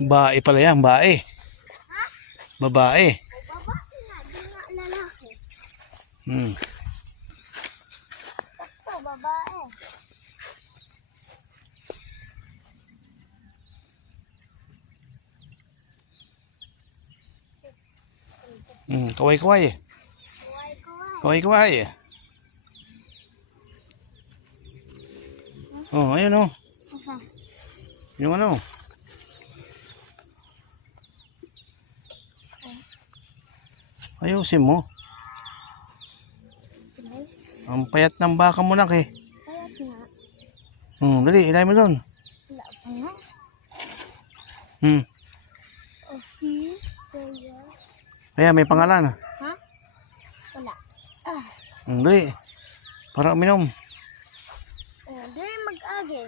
Bae pala yan, bae. Ha? Babae. Babae nga, di nga lalaki. Hmm. Sakto, babae. Kaway-kaway. Kuway-kuway. Kaway-kaway. Oh, ayun oh. Asa? Yung ano. Ayusin mo. Tuloy? Ang payat ng baka mo nak eh. Payat nga. Dali, ilay mo doon. Wala pa nga. Okay. Kuya. Kaya may pangalan. Ha? Wala. Dali. Para uminom. Di mag-agi.